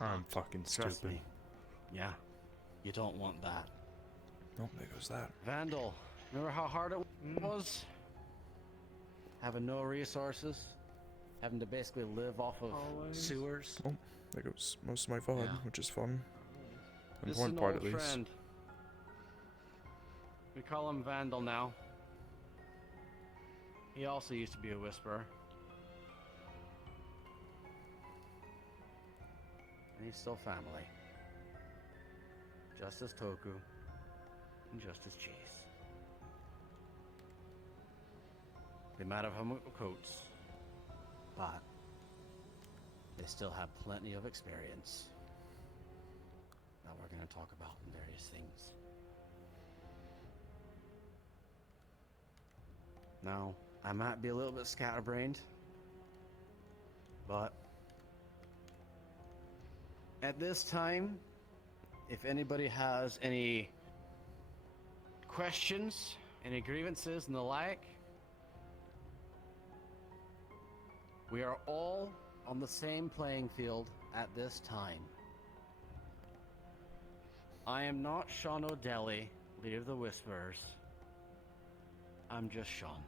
I'm fucking Trust stupid. me. Yeah, you don't want that. Nope, there goes that. Vandal, remember how hard it was? Having no resources, having to basically live off of sewers. Oh, there goes most of my VOD, Yeah. which is fun. This is Important an part, old at least. friend. We call him Vandal now. He also used to be a whisperer. And he's still family. Just as Toku. And just as Cheese. They might have Hamuko coats. But they still have plenty of experience that we're going to talk about in various things. Now, I might be a little bit scatterbrained, but at this time, if anybody has any questions, any grievances and the like, we are all on the same playing field at this time. I am not Sean O'Delly, leader of the Whisperers. I'm just Sean.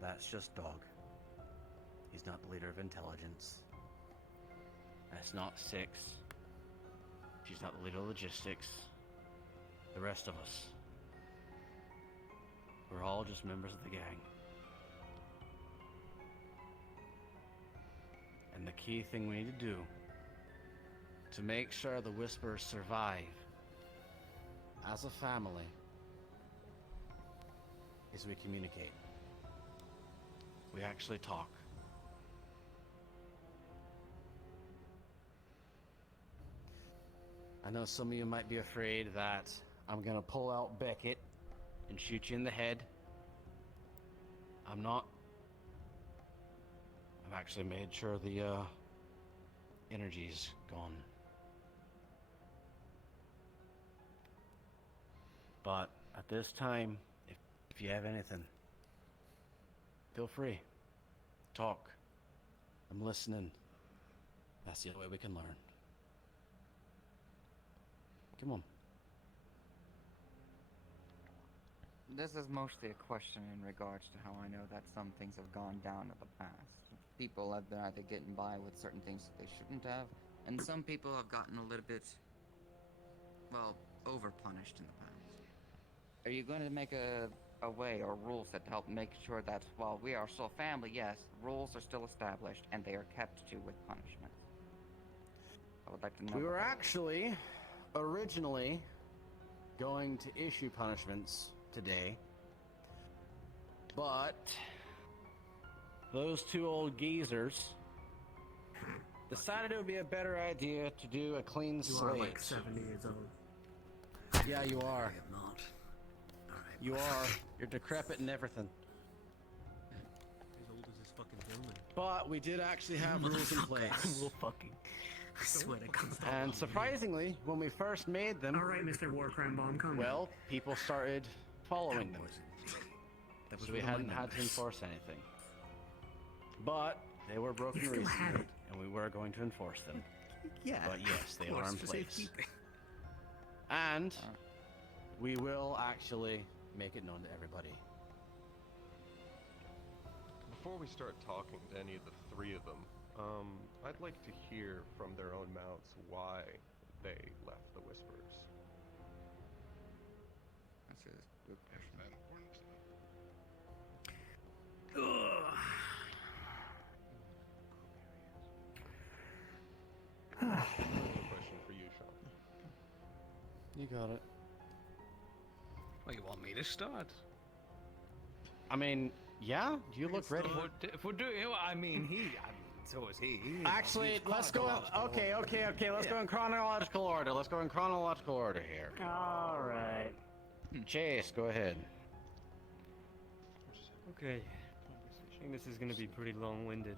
That's just Dog. He's not the leader of intelligence. That's not Six. She's not the leader of logistics. The rest of us. We're all just members of the gang. And the key thing we need to do to make sure the Whisperers survive as a family is we communicate. We actually talk. I know some of you might be afraid that I'm gonna pull out Beckett and shoot you in the head. I'm not. I've actually made sure the energy's gone. But at this time, if you have anything, feel free. Talk. I'm listening. That's the only way we can learn. Come on. This is mostly a question in regards to how I know that some things have gone down in the past. People have been either getting by with certain things that they shouldn't have, and some people have gotten a little bit, well, over-punished in the past. Are you going to make a way or rules that help make sure that while we are still family, yes, rules are still established and they are kept to with punishment? I would like to know. We were actually originally going to issue punishments today, but those two old geezers decided it would be a better idea to do a clean slate. You are like 70 years old. Yeah, you are. I am not. Alright. You are. You're decrepit and everything. As old as this fucking building. But we did actually have rules in place. I will fucking. I swear to God. And surprisingly, when we first made them, Alright, Mr. War Crime Bomb, come well, people started following them. That was So we one of hadn't my had to numbers. enforce anything. But they were broken You still had recently, it. and we were going to enforce them. Yeah. But yes, they of course, are in for place. safekeeping. And we will actually make it known to everybody. Before we start talking to any of the three of them, I'd like to hear from their own mouths why they left the Whisperers. That's a good question. Another question for you, Sean. You got it. Well, you want me to start? I mean, yeah, you look ready. If we're doing, I mean, so is he. Actually, let's go. Okay. Let's go in chronological order. Let's go in chronological order here. All right. Chase, go ahead. Okay. I think this is going to be pretty long-winded.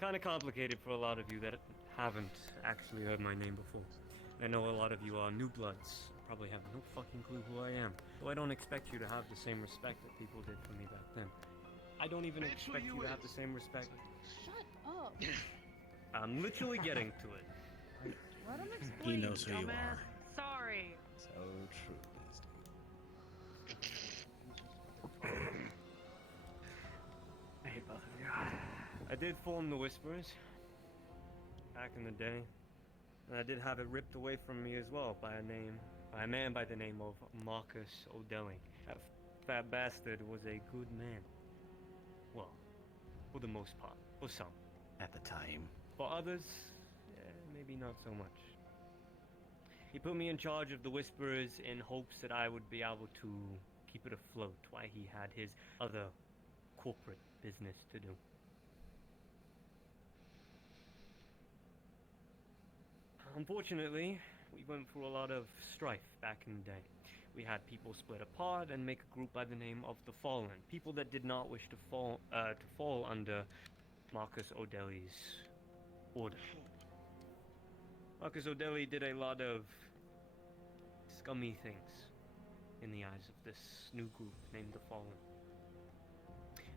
Kind of complicated for a lot of you that haven't actually heard my name before. I know a lot of you are new bloods. Probably have no fucking clue who I am. So I don't expect you to have the same respect that people did for me back then. I don't even Bitch, who expect you to have is? the same respect. Shut up. I'm literally getting to it. Let him explain. He knows who you dumbass. are. Sorry. So true, Beastie. I hate both of you. I did form the Whisperers back in the day, and I did have it ripped away from me as well by a man by the name of Marcus O'Delly. That fat bastard was a good man. Well, for the most part, for some. At the time. For others, maybe not so much. He put me in charge of the Whisperers in hopes that I would be able to keep it afloat while he had his other corporate business to do. Unfortunately, we went through a lot of strife back in the day. We had people split apart and make a group by the name of the Fallen. People that did not wish to fall under Marcus O'Delly's order. Marcus O'Delly did a lot of scummy things in the eyes of this new group named the Fallen.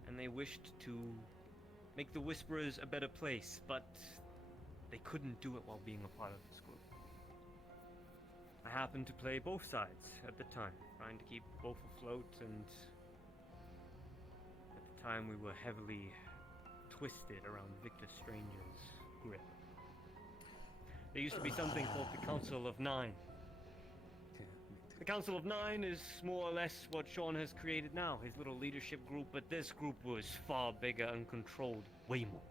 And they wished to make the Whisperers a better place, but they couldn't do it while being a part of this group. I happened to play both sides at the time, trying to keep both afloat, and at the time we were heavily twisted around Victor Strange's grip. There used to be something called the Council of Nine. The Council of Nine is more or less what Sean has created now, his little leadership group, but this group was far bigger and controlled way more.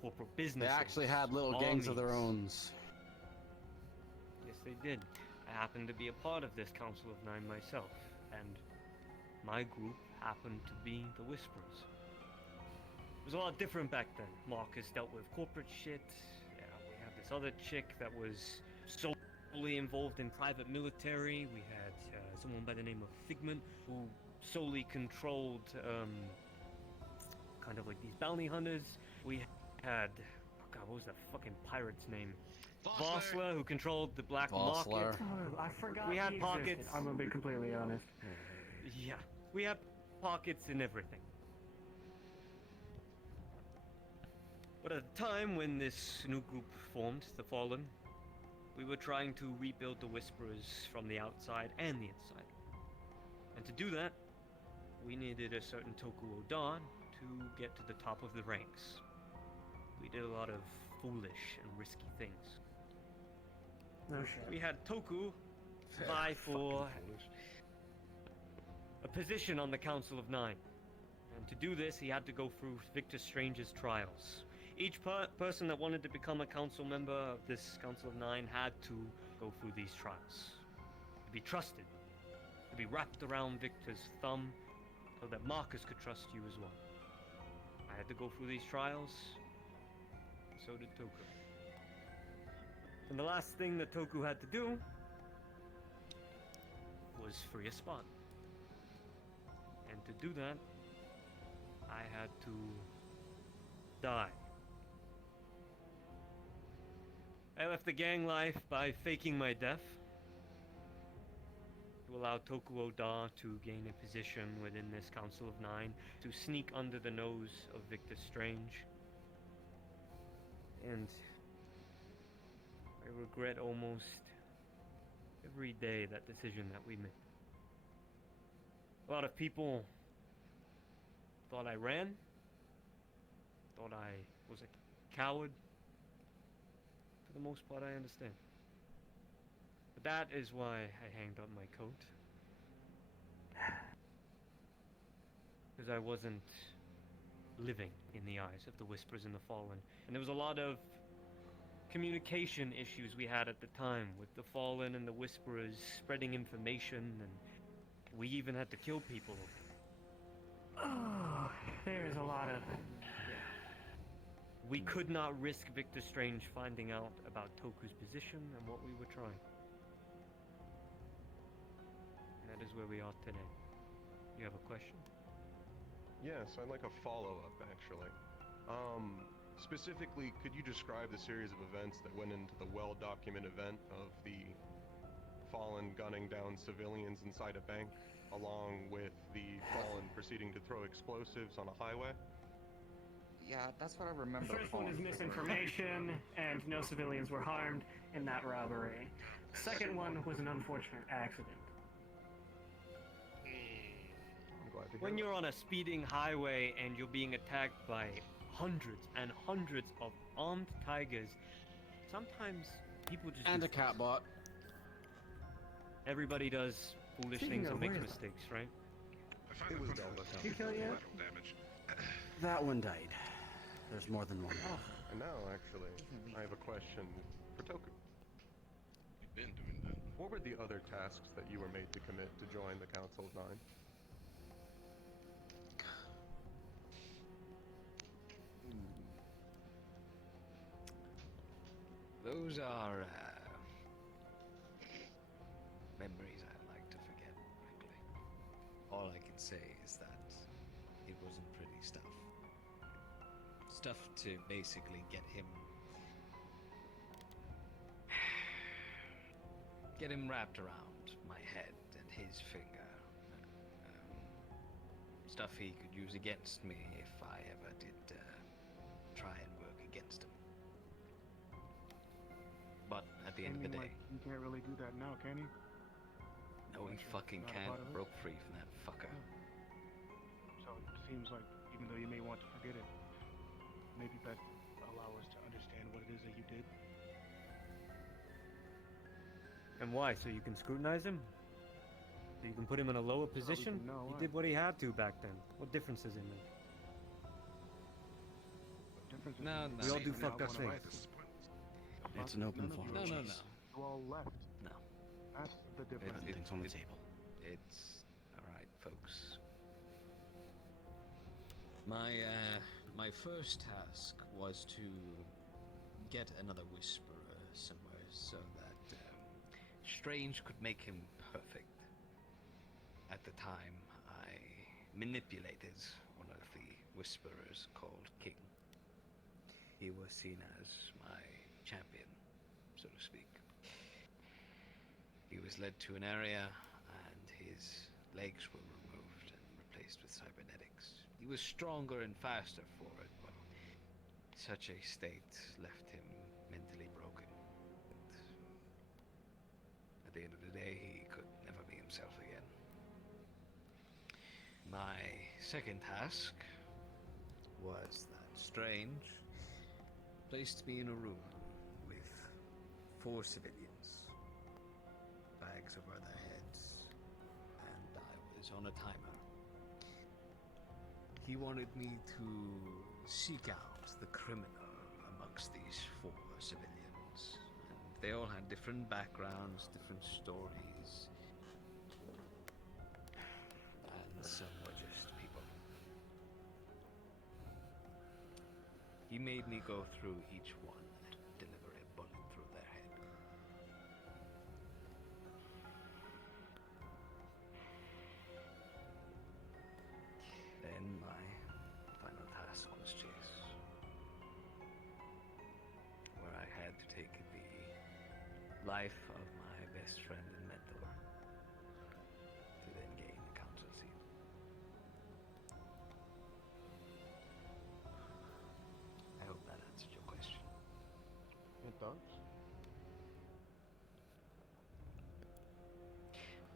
Corporate business. They actually had little gangs of their own. Yes, they did. I happened to be a part of this Council of Nine myself, and my group happened to be the Whisperers. It was a lot different back then. Marcus dealt with corporate shit. Yeah, we had this other chick that was solely involved in private military. We had someone by the name of Figment who solely controlled kind of like these bounty hunters. We had, oh god, what was that fucking pirate's name? Vossler, who controlled the black market. Oh, I forgot We had he pockets. existed. I'm gonna be completely honest. Yeah, we had pockets in everything. But at the time when this new group formed, the Fallen, we were trying to rebuild the Whisperers from the outside and the inside. And to do that, we needed a certain Toku Odan to get to the top of the ranks. We did a lot of foolish and risky things. No shit. We had Toku vie for a position on the Council of Nine. And to do this, he had to go through Victor Strange's trials. Each person that wanted to become a council member of this Council of Nine had to go through these trials. To be trusted. To be wrapped around Victor's thumb so that Marcus could trust you as well. I had to go through these trials. So did Toku. And the last thing that Toku had to do was free a spot. And to do that, I had to die. I left the gang life by faking my death to allow Toku Oda to gain a position within this Council of Nine, to sneak under the nose of Victor Strange. And I regret almost every day that decision that we made. A lot of people thought I ran, thought I was a coward. For the most part, I understand. But that is why I hanged up my coat. Because I wasn't living in the eyes of the Whisperers and the Fallen. And there was a lot of communication issues we had at the time with the Fallen and the Whisperers spreading information, and we even had to kill people. Oh, there's a lot of... We could not risk Victor Strange finding out about Toku's position and what we were trying. And that is where we are today. You have a question? Yes, I'd like a follow-up, actually. Specifically, could you describe the series of events that went into the well-documented event of the Fallen gunning down civilians inside a bank? along with the fallen proceeding to throw explosives on a highway? Yeah, that's what I The remember. first one is misinformation, and no civilians were harmed in that robbery. The second one was an unfortunate accident. I'm glad to hear When that. you're on a speeding highway and you're being attacked by hundreds and hundreds of armed tigers, sometimes people just And do a cat things. bot. Everybody does foolish Speaking things of, and makes where is mistakes, right? It was dealt with. Did you kill yet? That one died. There's more than one. Oh, And now, actually, I have a question for Toku. You've been doing that. What were the other tasks that you were made to commit to join the Council of Nine? Those are memories I like to forget, frankly. All I can say is that it wasn't pretty stuff. Stuff to basically get him wrapped around my head and his finger. Stuff he could use against me if I ever did try and work against him. But at the end of the day, You can't really do that now, can you? no, he fucking Not a can't. part of it? Broke free from that fucker. So it seems like even though you may want to forget it, maybe that allow us to understand what it is that you did. And why? So you can scrutinize him? So you can put him in a lower position? can know, He right? did what he had to back then. What difference does it make? What difference is No, it? no. We all do You're fucked not up one of things. us. It's an open None of forum. you. No, no, no. Chase. You all left. No. That's the difference. Everything's on the table. It's alright, folks. My first task was to get another Whisperer somewhere so that Strange could make him perfect. At the time, I manipulated one of the Whisperers called King. He was seen as my champion, so to speak. He was led to an area, and his legs were removed and replaced with cybernetics. He was stronger and faster for it, but such a state left him mentally broken. And at the end of the day, he could never be himself again. My second task was that Strange placed me in a room with 4 civilians, bags over their heads, and I was on a timer. He wanted me to seek out the criminal amongst these 4 civilians. And they all had different backgrounds, different stories. And some were just people. He made me go through each one and deliver a bullet through their head. Then my final task was Chase, where I had to take the life of my best friend and mentor to then gain the council seat. I hope that answered your question. It does.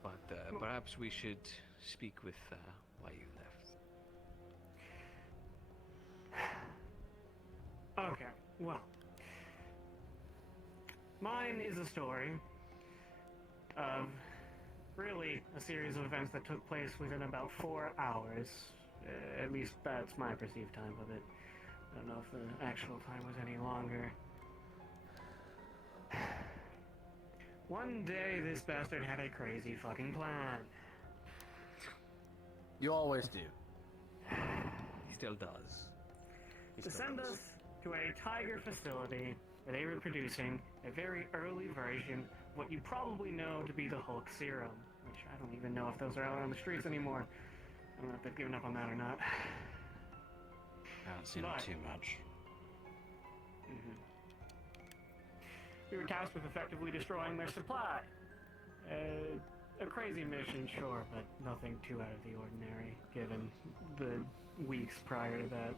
But perhaps we should speak with why you left. okay. Well, mine is a story of really a series of events that took place within about 4 hours. At least that's my perceived time of it. I don't know if the actual time was any longer. One day, this bastard had a crazy fucking plan. You always do. He still does. To send us to a tiger facility where they were producing a very early version of what you probably know to be the Hulk serum, which I don't even know if those are out on the streets anymore. I don't know if they've given up on that or not. I haven't seen But- it too much. We were tasked with effectively destroying their supply. a crazy mission, sure, but nothing too out of the ordinary, given the weeks prior to that.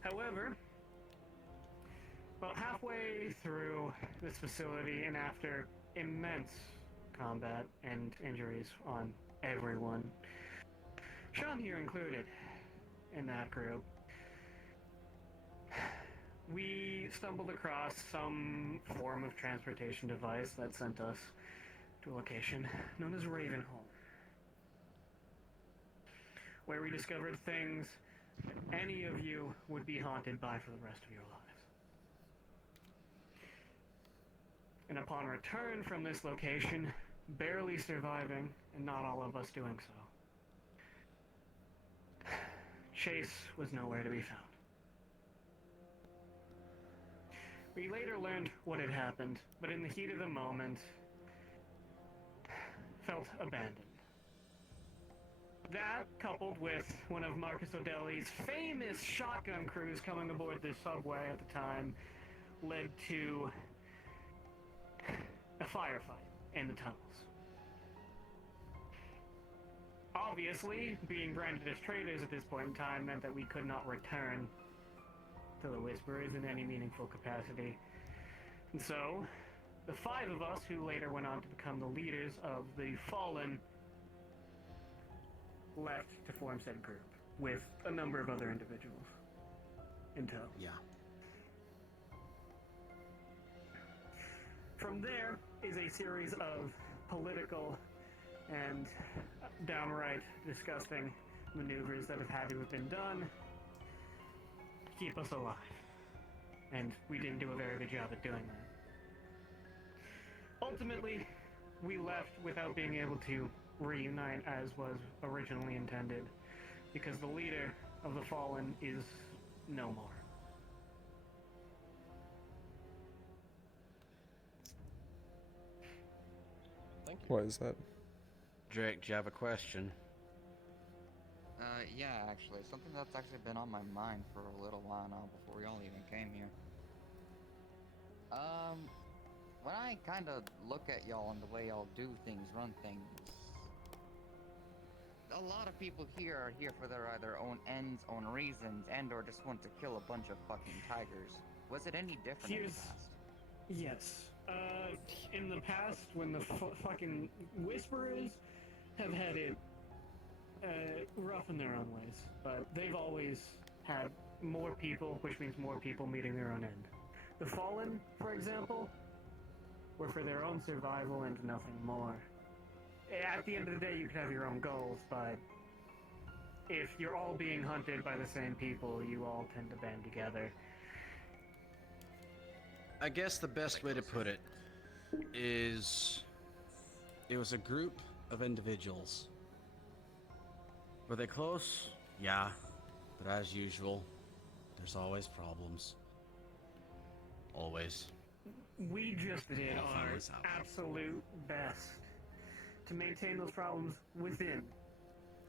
However, about halfway through this facility, and after immense combat and injuries on everyone, Sean here included, in that group, we stumbled across some form of transportation device that sent us to a location known as Ravenholm, where we discovered things that any of you would be haunted by for the rest of your lives. And upon return from this location, barely surviving, and not all of us doing so, Chase was nowhere to be found. We later learned what had happened, but in the heat of the moment, felt abandoned. That, coupled with one of Marcus O'Delly's famous shotgun crews coming aboard the subway at the time, led to a firefight in the tunnels. Obviously, being branded as traitors at this point in time meant that we could not return to the Whisperers in any meaningful capacity. And so, the 5 of us who later went on to become the leaders of the Fallen left to form said group, with a number of other individuals in tow. Yeah. From there is a series of political and downright disgusting maneuvers that have had to have been done to keep us alive. And we didn't do a very good job at doing that. Ultimately, we left without being able to reunite as was originally intended, because the leader of the Fallen is no more. Thank you. What is that? Drake, do you have a question? Yeah, actually, something that's actually been on my mind for a little while now before we all even came here. When I kind of look at y'all and the way y'all do things, run things, a lot of people here are here for their either own ends, own reasons, and or just want to kill a bunch of fucking tigers. Was it any different in the past? Yes. In the past, when the fucking Whisperers have had it rough in their own ways, but they've always had more people, which means more people meeting their own end. The Fallen, for example, were for their own survival and nothing more. At the end of the day, you could have your own goals, but if you're all being hunted by the same people, you all tend to band together. I guess the best way to put it is it was a group of individuals. Were they close? Yeah, but as usual, there's always problems. Always. We just did our absolute best to maintain those problems within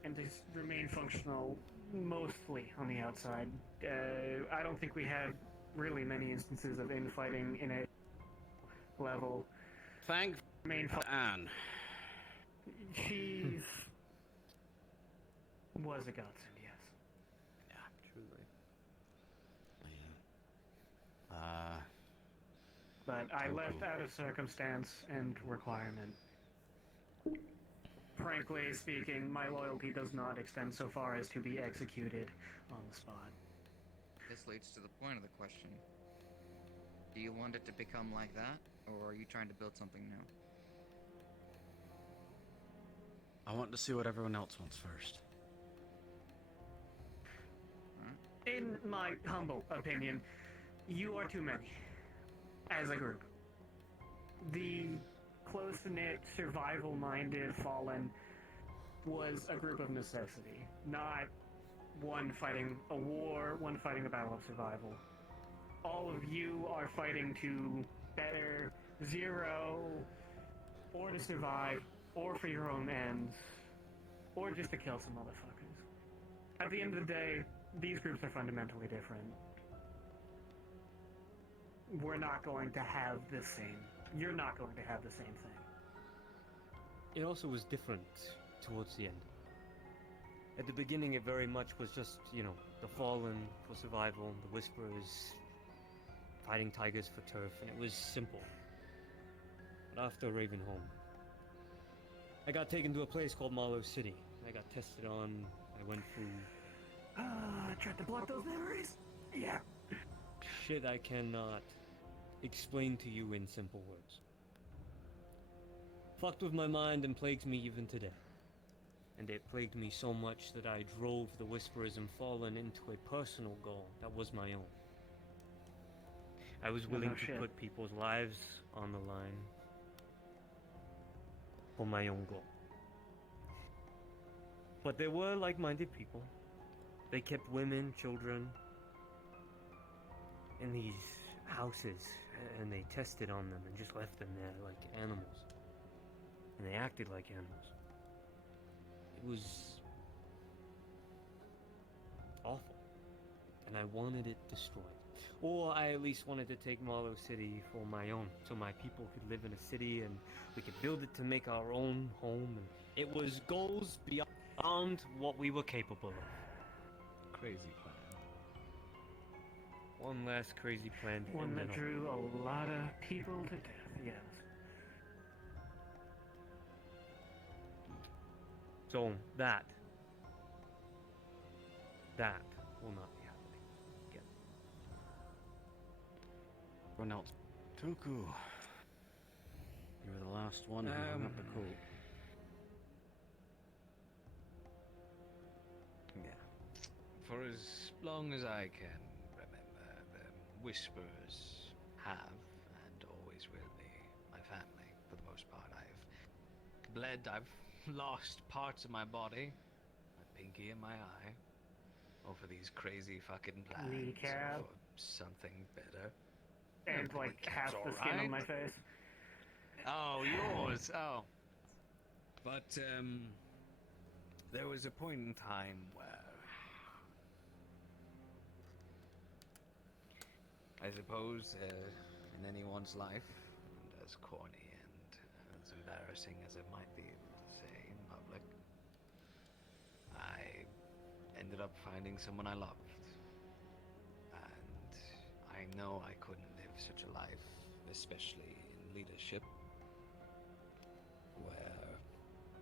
and to remain functional mostly on the outside. I don't think we had really many instances of infighting in a level. Thank Anne. She was a godsend, yes. Yeah, truly. But I left out of circumstance and requirement. Frankly speaking, my loyalty does not extend so far as to be executed on the spot. This leads to the point of the question. Do you want it to become like that, or are you trying to build something new? I want to see what everyone else wants first. In my humble opinion, you are too many as a group. The close-knit, survival-minded Fallen was a group of necessity, not one fighting a war, one fighting a battle of survival. All of you are fighting to better Zero, or to survive, or for your own ends, or just to kill some motherfuckers. At the end of the day, these groups are fundamentally different. We're not going to have the same you're not going to have the same thing. It also was different towards the end. At the beginning, it very much was just, you know, the Fallen for survival, the Whisperers fighting tigers for turf, and it was simple. But after Ravenholm, I got taken to a place called Marlow City. I got tested on, I went through I tried to block those memories. Yeah. shit I cannot explain to you in simple words. Fucked with my mind and plagues me even today. And it plagued me so much that I drove the Whisperers and Fallen into a personal goal that was my own. I was willing to put people's lives on the line for my own goal. But there were like-minded people. They kept women, children in these houses, and they tested on them and just left them there like animals. And they acted like animals. It was awful. And I wanted it destroyed. Or I at least wanted to take Marlow City for my own, so my people could live in a city and we could build it to make our own home. And it was goals beyond what we were capable of. Crazy plan. One last crazy plan. to One end that it all. drew a lot of people to death, yes. So that will not be happening again. Everyone else. Tuku. You were the last one who hung up the coat. Yeah. For as long as I can remember, the Whisperers have and always will be my family. For the most part, I've bled, I've lost parts of my body, my pinky and my eye, over these crazy fucking plans, Kneecap. or something better. And like half the skin on my face. Oh, yours. Oh. But, there was a point in time where I suppose, in anyone's life, and as corny and as embarrassing as it might be to say in public, I ended up finding someone I loved. And I know I couldn't live such a life, especially in leadership, where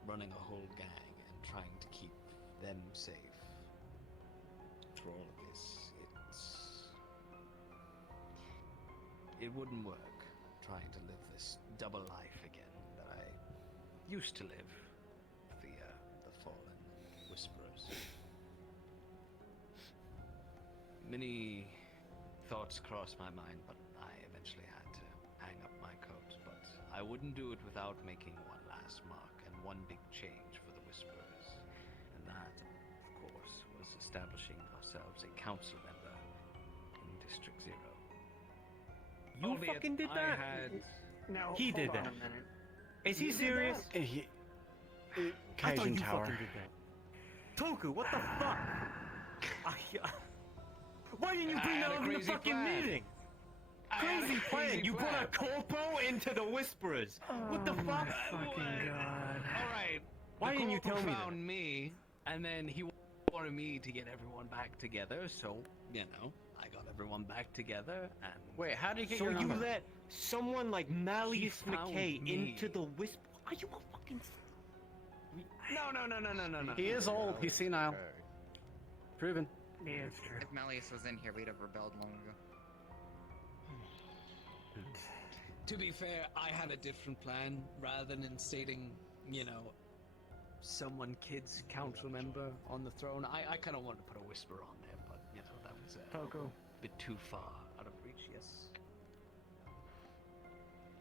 running a whole gang and trying to keep them safe through all of this, it wouldn't work trying to live this double life again that I used to live via the Fallen Whisperers. Many thoughts crossed my mind, but I eventually had to hang up my coat. But I wouldn't do it without making one last mark and one big change for the Whisperers. And that, of course, was establishing ourselves a council member in District 0. You Albeit fucking did I that? had... Now, He hold did on that. a minute. Is he You did serious? that? I thought Kaijin you Tower. fucking did that. Toku, what the fuck? Why didn't you I bring had that a up in the crazy fucking plan. meeting? I had a Crazy plan. crazy You brought a plan. corpo into the Whisperers. What the Oh fuck? my fucking god. Alright. Why didn't you tell me that? found me, and then he wanted me to get everyone back together, so, you know, I got everyone back together, and... Wait, how did you get So your you number? let someone like Malleus He found McKay me. into the Wisp? Are you a fucking... No. He is old. He's senile. Okay. Proven. Yeah, it's true. If Malleus was in here, we'd have rebelled long ago. To be fair, I had a different plan, rather than instating, you know, someone kid's council member on the throne. I kind of wanted to put a Whisper on there, but, you know, that was Toku. a bit too far out of reach, yes.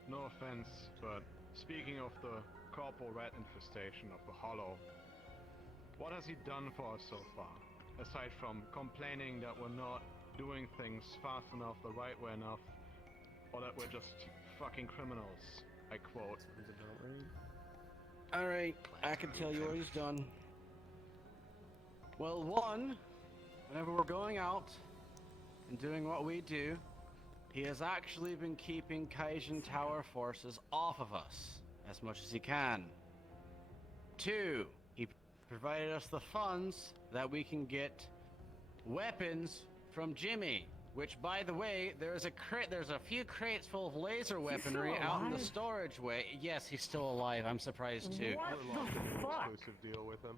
No offense, but speaking of the corporal rat infestation of the Hollow, what has he done for us so far? Aside from complaining that we're not doing things fast enough, the right way enough, or that we're just fucking criminals, I quote. Alright, I can tell you what he's done. Well, one, whenever we're going out and doing what we do, he has actually been keeping Kaijin Tower forces off of us as much as he can. 2, he provided us the funds that we can get weapons from Jimmy. Which, by the way, there's a few crates full of laser weaponry out in the storage way. Yes, he's still alive. I'm surprised too. What We're locked in the an fuck? exclusive deal with him.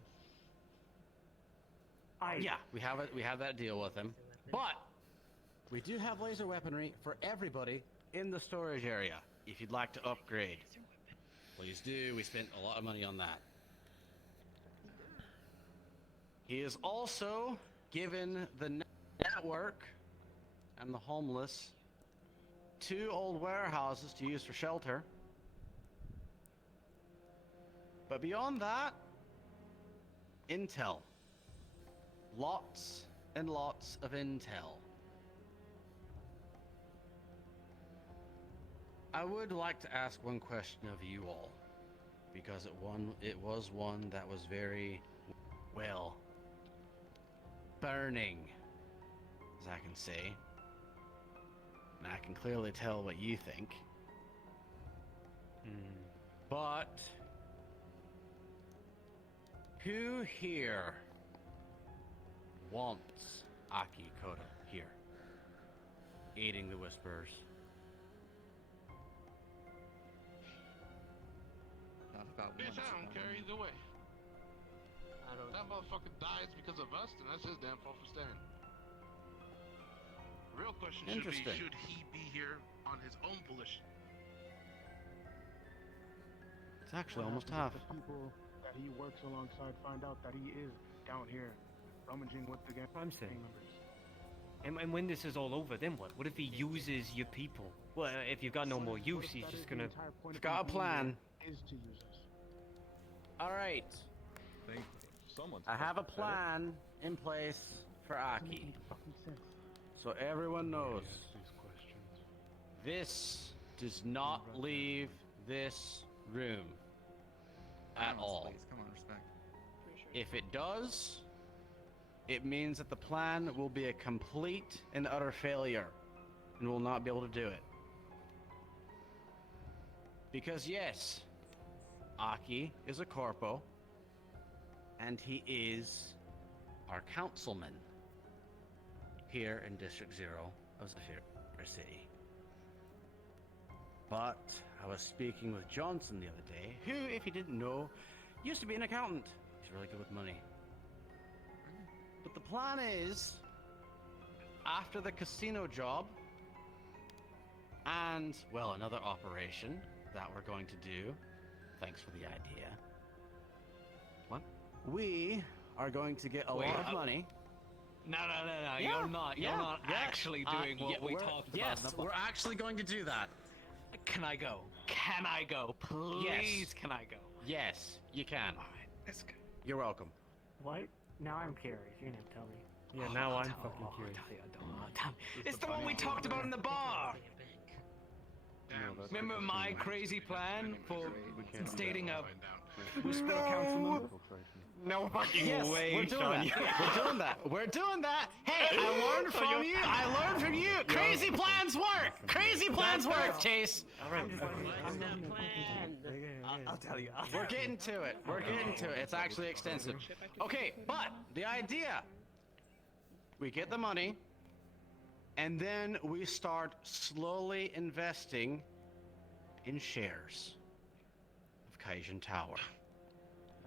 Yeah, we have that deal with him. But we do have laser weaponry for everybody in the storage area. If you'd like to upgrade, please do. We spent a lot of money on that. He is also given the network and the homeless 2 old warehouses to use for shelter. But beyond that, intel. Lots and lots of intel. I would like to ask one question of you all, because it was one that was very, well, burning, as I can say. And I can clearly tell what you think. But who here wants Aki Koto here, eating the Whisperers? Not about Bitch, once, I don't care either way. That motherfucker dies because of us, and that's his damn fault for staying. The real question should be, Interesting. should he be here on his own volition? It's actually almost half. The people that he works alongside find out that he is down here rummaging with the gang I'm saying. members. And when this is all over, then what? What if he uses your people? Well, if you've got no more use, he's just gonna... I've got a plan. Is to use us. Alright. I have a plan in place for Aki. So everyone knows. This does not leave this room at all. Please, come on, respect. If it does, it means that the plan will be a complete and utter failure and will not be able to do it. Because yes, Aki is a corpo, and he is our councilman here in District 0 of Zephyr City. But I was speaking with Johnson the other day, who, if you didn't know, used to be an accountant. He's really good with money. But the plan is, after the casino job, and, well, another operation that we're going to do, thanks for the idea. What? We are going to get a lot of money. No, Yeah, you're not. You're not actually doing what we talked about. Yes, we're actually going to do that. Can I go? Can I go? Please, Yes. can I go? Yes, you can. All right, let's go. You're welcome. What? Now I'm curious. You're gonna tell me. Yeah, now I'm fucking curious. It's the one we talked about in the bar. Remember my crazy plan for instating a whisper councilman? No fucking Yes, way, we're doing Sean. that. We're doing that. We're doing that. Hey, I learned from you. I learned from you. Crazy plans work. Crazy plans work, Chase. All right. I'll tell you. We're getting to it. We're getting to it. It's actually extensive. Okay, but the idea, we get the money, and then we start slowly investing in shares of Kaijin Tower.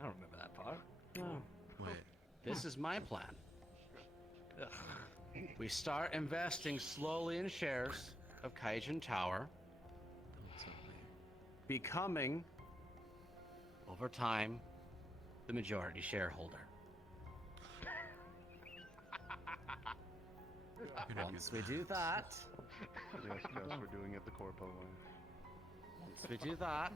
I don't remember that part. Wait. This is my plan. We start investing slowly in shares of Kaijin Tower, becoming, over time, the majority shareholder. Once we do that, Yes, we're doing it the corpo way. once we do that,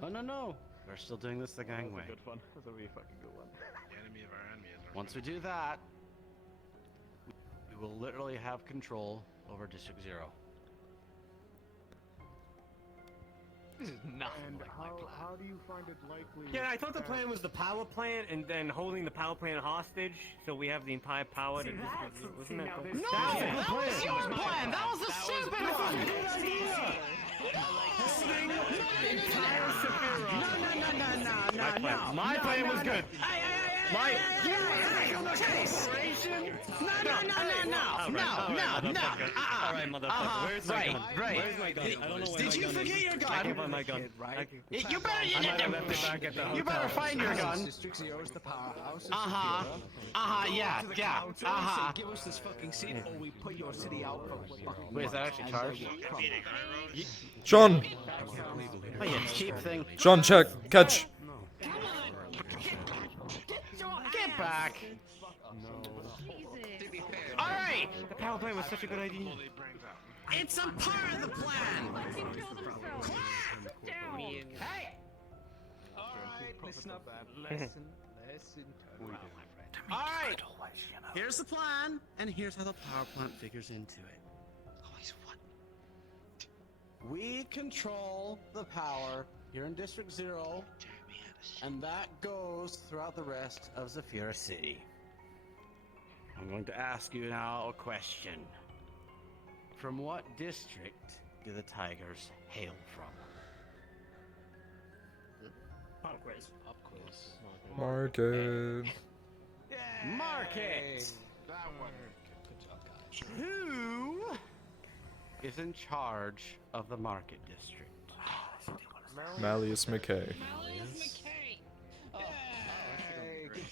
no, we're still doing this the gang way. Good fun. That's a really fucking good one. The enemy of our enemy is our Once we do that, we will literally have control over District 0. This is nothing And like my plan. how do you find it likely? Yeah, I thought the that- plan was the power plant and then holding the power plant hostage so we have the entire power See, to that's- wasn't see, that now the- this- No, That's a good that plan. was your plan. That was the stupid one. No. My plan was good. My No. All right, motherfucker. Where's my gun? Right. Where's my gun? I don't know where Did my you gun forget is. your I gun? can find my gun. You better. I might have left it back at the hotel. You better find your gun. District Zero is the powerhouse. Yeah. Give us this fucking seat, or we put your city out for fucking Wait, is that actually charged? Sean! Oh yeah, cheap thing. Sean, check. Catch. Get back. All right. The power plant was such a good idea. It's a part of the plan. Hey! Alright, listen up. Listen. All right. Here's the plan, and here's how the power plant figures into it. We control the power here in District Zero, and that goes throughout the rest of Zafira City. I'm going to ask you now a question. From what district do the tigers hail from? Pop quiz. Pop quiz. Market. Market! That one. Good job, guys. Who is in charge of the market district? Malleus McKay.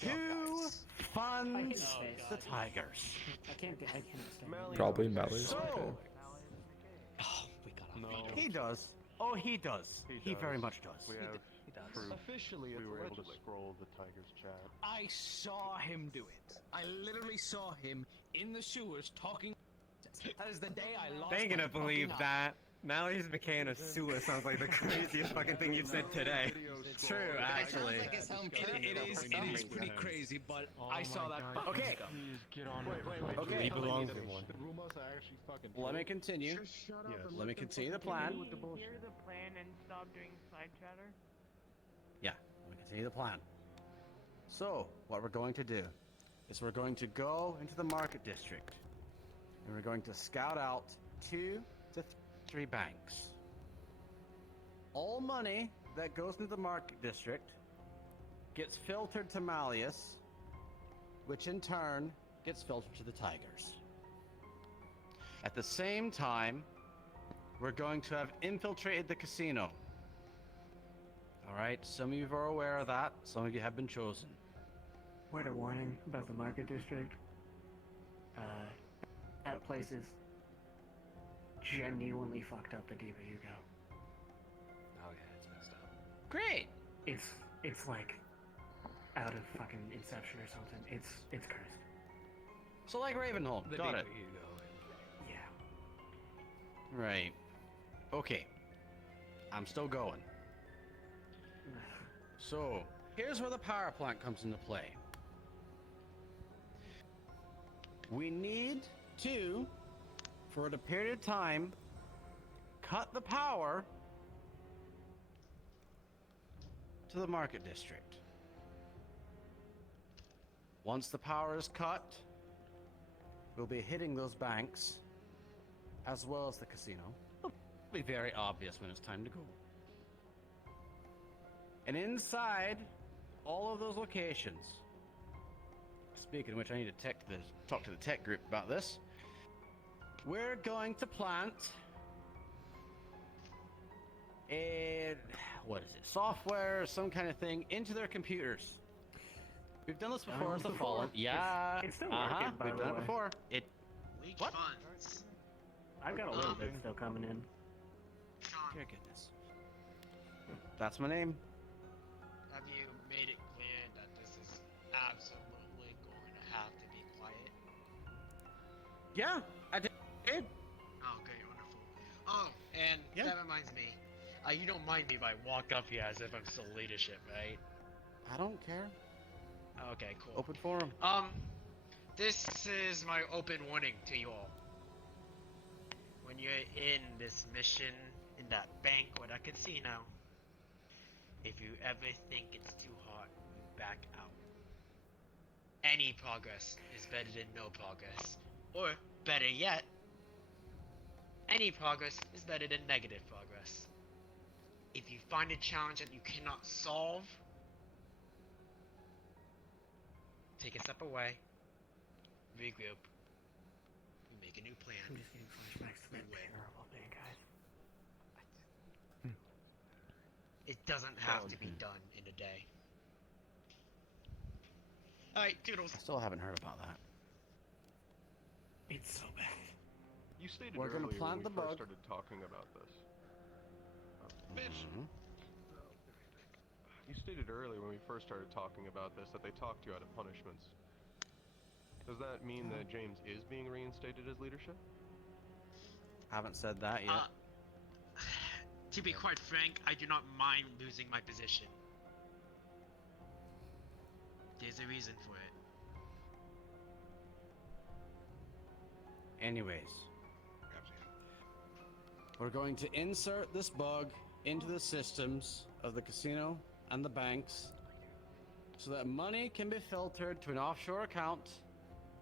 Who funds the tigers? I can't stand Probably Malleus So, McKay. Oh, we got a veto. he does. Oh, he does. He does. very much does. We have He does. proof. Officially, We it's were able to allegedly. scroll the tiger's chat. I saw him do it. I literally saw him in the sewers talking. That is the day I lost. They ain't my gonna believe fucking that. Malleus McKay in a sewer sounds like the craziest fucking thing you've said today. True, actually. It is pretty crazy, but I saw that. Okay. Please get on it. Wait. Okay. He belongs in one. The rumors are actually fucking. Let me continue. Just shut up Yes. and Let me them continue the fucking plan. continue with the bullshit. Hear the plan and stop doing side chatter? Yeah, let me continue the plan. So, what we're going to do is we're going to go into the market district, and we're going to scout out 2 to 3 banks. All money that goes into the market district gets filtered to Malleus, which in turn gets filtered to the tigers. At the same time, we're going to have infiltrated the casino. Alright, some of you are aware of that, some of you have been chosen. Word of warning about the market district. That place is genuinely fucked up the deeper you go. Oh yeah, it's messed up. Great! It's like out of fucking Inception or something. It's cursed. So like Ravenholm, The got deeper it. you go. Yeah. Right. Okay. I'm still going. So, here's where the power plant comes into play. We need to, for a period of time, cut the power to the market district. Once the power is cut, we'll be hitting those banks as well as the casino. It'll be very obvious when it's time to go. And inside all of those locations, speaking of which, I need to talk to the tech group about this. We're going to plant what is it? Software, some kind of thing into their computers. We've done this before as the Fallen. Yeah. It's still working, by We've the done it way. before. Leech What? funds. I've got a little bit still coming in. Dear goodness. That's my name. Have you made it clear that this is absolutely going to have to be quiet? Yeah, I did. Okay, wonderful. Oh, and Yeah. that reminds me. You don't mind me if I walk up here as if I'm still leadership, right? I don't care. Okay, cool. Open forum. This is my open warning to you all. When you're in this mission in that bank or that casino. If you ever think it's too hard, you back out. Any progress is better than no progress. Or, better yet, any progress is better than negative progress. If you find a challenge that you cannot solve, take a step away, regroup, make a new plan. I'm just getting flashbacks to that You win. terrible day, guys. It doesn't have to be done in a day. Alright, toodles. I still haven't heard about that. It's so bad. You stated We're gonna earlier plant when we the first bug. started talking about this. Bitch. You stated earlier when we first started talking about this that they talked you out of punishments. Does that mean that James is being reinstated as leadership? Haven't said that yet. To be quite frank, I do not mind losing my position. There's a reason for it. Anyways, we're going to insert this bug into the systems of the casino and the banks so that money can be filtered to an offshore account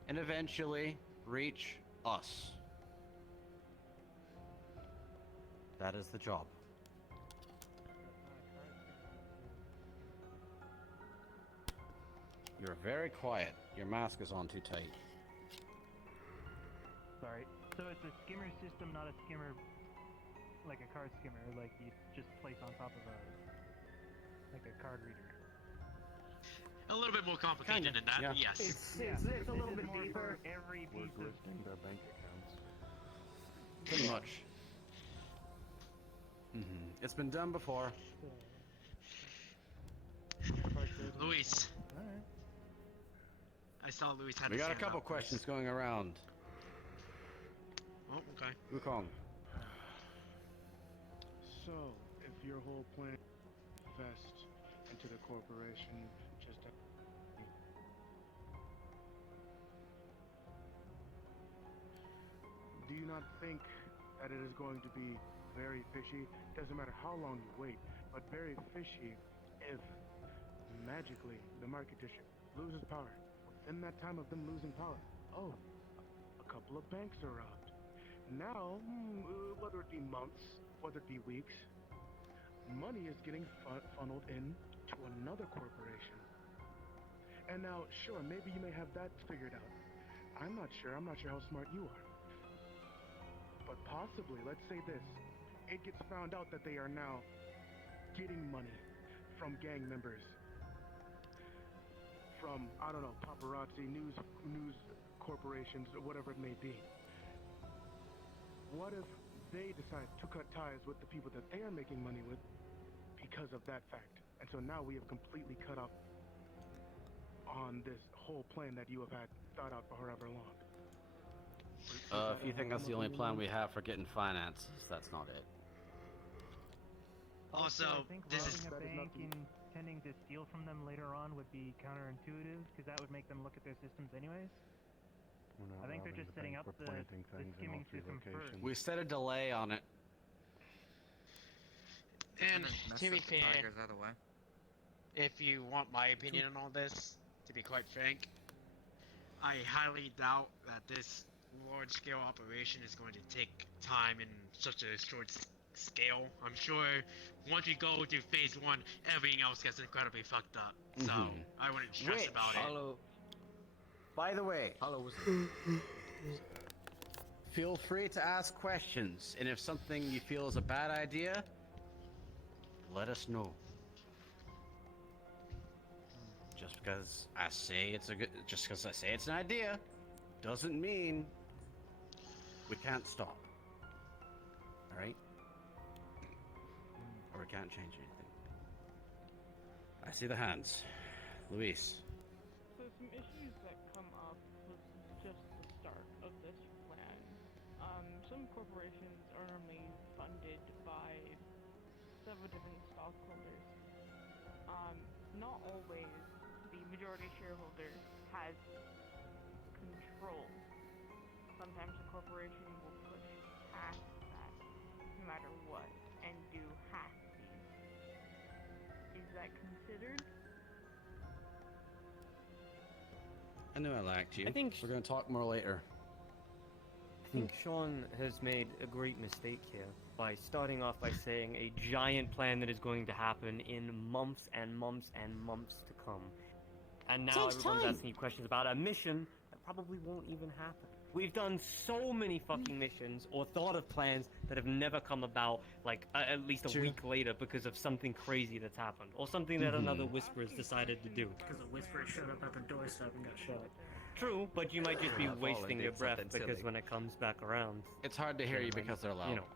and eventually reach us. That is the job. You're very quiet. Your mask is on too tight. Sorry. So it's a skimmer system, not a skimmer like a card skimmer, like you just place on top of like a card reader. A little bit more complicated than that, but yes. It's a little bit more deeper. for every piece of their bank accounts. Pretty much. It's been done before. Luis. I saw Luis had We his got a hand couple up. questions going around. Oh, okay. Wukong. So, if your whole plan invest into the corporation, just do you not think that it is going to be very fishy? Doesn't matter how long you wait, but very fishy if magically the market district loses power. Within that time of them losing power, a couple of banks are robbed. Now, whether it be months, whether it be weeks, money is getting funneled in to another corporation. And now, sure, maybe you may have that figured out. I'm not sure how smart you are. But possibly, let's say this, it gets found out that they are now getting money from gang members, from, I don't know, paparazzi, news corporations, or whatever it may be. What if they decide to cut ties with the people that they are making money with because of that fact? And so now we have completely cut off on this whole plan that you have had thought out for however long. If you think that's the only plan we have for getting finances, that's not it. Also, I think this is robbing a bank and intending to steal from them later on would be counterintuitive, because that would make them look at their systems anyways. I think they're just setting up the skimming system first. We set a delay on it. And to be fair, Tigers either way. if you want my opinion on all this, to be quite frank, I highly doubt that this large-scale operation is going to take time in such a short scale. I'm sure once we go through phase 1, everything else gets incredibly fucked up. So I wouldn't stress about it. By the way, feel free to ask questions, and if something you feel is a bad idea, let us know. Just because I say it's an idea, doesn't mean we can't stop. All right? Or we can't change anything. I see the hands, Luis. So some issues that come up was just the start of this plan. Some corporations are normally funded by several different stockholders. Not always the majority shareholder has control. Sometimes the corporation will push past that no matter what. that considered? I knew I liked you. I think we're gonna talk more later. I think Sean has made a great mistake here by starting off by saying a giant plan that is going to happen in months and months and months to come. And now Takes everyone's time. asking you questions about a mission that probably won't even happen. We've done so many fucking missions or thought of plans that have never come about, like, at least a True. week later because of something crazy that's happened. Or something that another Whisperer's decided to do. Because a whisperer showed up at the doorstep and got shot. True, but you might just be Yeah, Fallen wasting did your breath something because silly. when it comes back around, It's hard to hear you because they're loud. you know,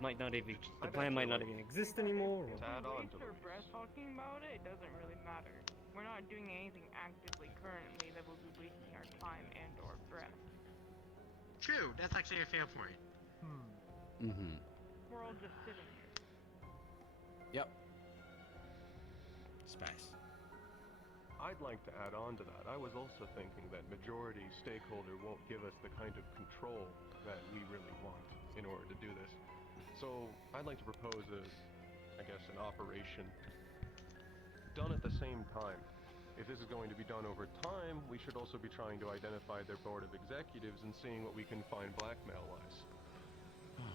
might not even the plan might not even exist anymore. To add on to Waste our breath talking about it, it doesn't really matter. We're not doing anything actively currently that will be wasting our time and or breath. True, that's actually a fair point. Mm-hmm. We're all just sitting here. Yep. Space. I'd like to add on to that. I was also thinking that majority stakeholder won't give us the kind of control that we really want in order to do this. So I'd like to propose I guess, an operation done at the same time. If this is going to be done over time, we should also be trying to identify their board of executives and seeing what we can find blackmail-wise.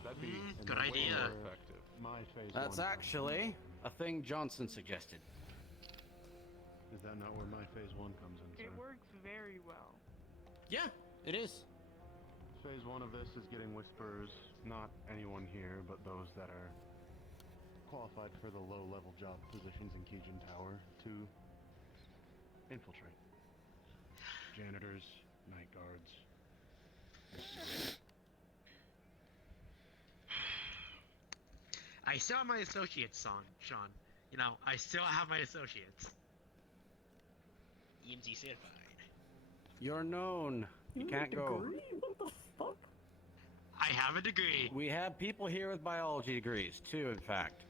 That'd be good way idea. more effective. My phase That's one. actually a thing Johnson suggested. Is that not where my phase one comes in, It sir? works very well. Yeah, it is. Phase one of this is getting Whisperers, not anyone here, but those that are qualified for the low-level job positions in Keijin Tower to infiltrate. Janitors, night guards. I still have my associates, Sean. You know, I still have my associates. EMT certified. You're known. You can't go. What the fuck? I have a degree. We have people here with biology degrees, too, in fact.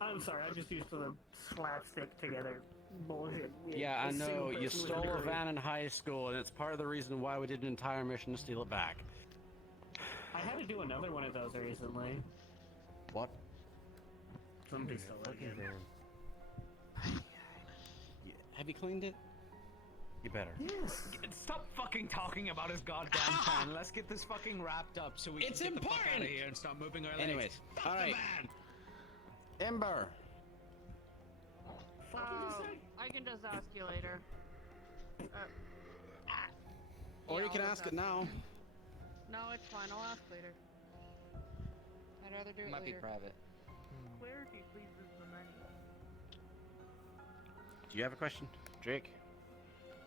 I'm sorry, I'm just used to the slapstick together bullshit. Yeah, I A single know. You person with stole a degree. van in high school, and it's part of the reason why we did an entire mission to steal it back. I had to do another one of those recently. What? Somebody stole it again. Have you cleaned it? You better. Yes. Stop fucking talking about his goddamn plan. Let's get this fucking wrapped up so we It's can get the fuck out of important. here and start moving our legs. Anyways, Fuck all the right. van. Ember. I can just ask you later. Or Yeah, you can I'll ask just it now. No, it's fine. I'll ask later. I'd rather do it Might be later. private. Clarity pleases the many. Do you have a question, Drake?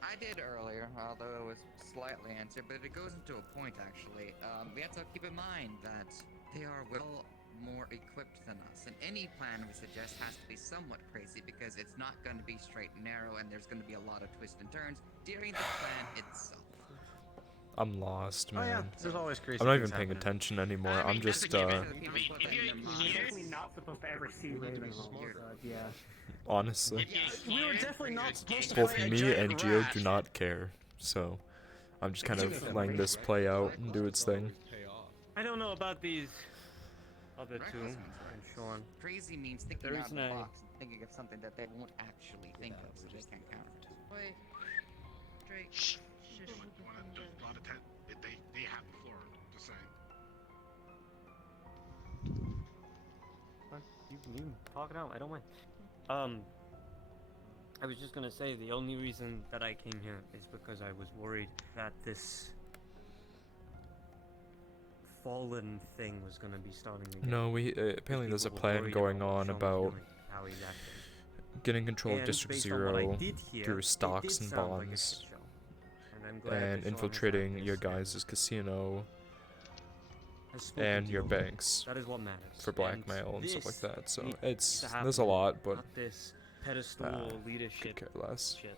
I did earlier, although it was slightly answered, but it goes into a point actually. We have to keep in mind that they are well more equipped than us, and any plan we suggest has to be somewhat crazy because it's not going to be straight and narrow, and there's going to be a lot of twists and turns during the plan itself. I'm lost, man. Oh yeah, there's always crazy I'm not things even paying happening. attention anymore. I mean, I'm that's a just, given. People I mean, put if that in you're their You're minds. definitely not supposed to ever see Raven. Yeah. honestly, We were definitely not supposed to both fight a me giant and Geo rat. do not care. So, I'm just kind It's of okay. letting this play out and do its thing. I don't know about these other two, Reckless means and reckless. Sean. Crazy means thinking There out of the isn't a- box and thinking of something that they won't actually think of, so they can't counter it. Wait. Drake. Shh. Shush. There's a lot of they have the floor. Just saying. You can talk it out. I don't mind. I was just gonna say the only reason that I came here is because I was worried that this fallen thing was gonna be starting again. No, we apparently there's a People were plan worried going about what on Sean was about doing, how he's acting. getting control of And District based on what I 0 did hear, through it stocks did and sound like a bonds, shit show. And I'm glad that and Sean has had infiltrating this your and guys' casino has spoken and to your you. banks That is what matters. for blackmail and stuff like this that. So needs it's to there's a happen, lot, but not this pedestal could leadership care less. shit.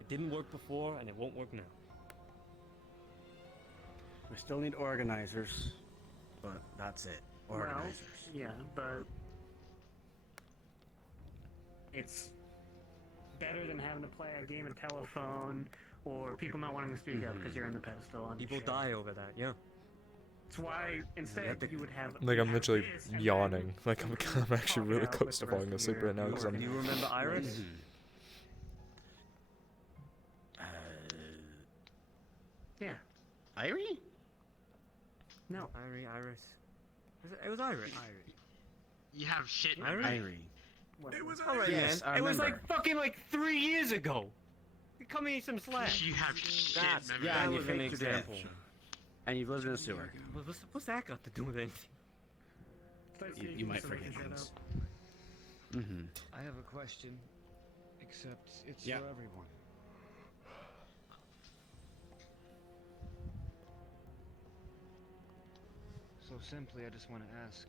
It didn't work before, and it won't work now. We still need organizers, but that's it. Organizers. Well, yeah, but it's better than having to play a game of telephone or people not wanting to speak up because you're in the pedestal. On People shit. die over that, yeah. That's why instead you would have. Like, I'm literally this and then yawning. Like, I'm actually really out close to with the rest falling of asleep your right now because group. I'm. Do you remember Iris? Yeah. Irie? No. Iris. It was Iris. You have shit in Irie? memory. It was alright, Yes, man. I It was remember. like fucking 3 years ago. You cut me some slack. You have shit in That's, memory. yeah, and you was an faked your example. death. And you've lived in a sewer. What's that got to do with anything? You might forget things. Mm-hmm. I have a question, except it's Yeah. for everyone. So simply, I just want to ask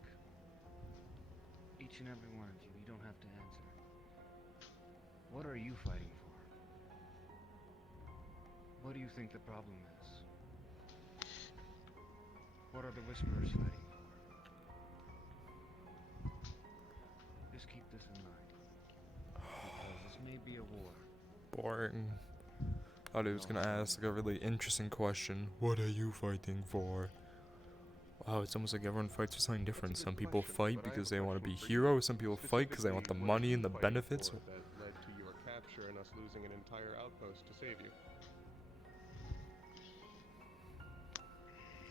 each and every one of you, you don't have to answer. What are you fighting for? What do you think the problem is? What are the Whisperers fighting for? Just keep this in mind. Because this may be a war. Boring. Thought he was gonna ask like a really interesting question. What are you fighting for? Wow, it's almost like everyone fights for something different. Some people fight because they want to be heroes. Some people fight because they want the money and the benefits. That led to your capture and us losing an entire outpost to save you.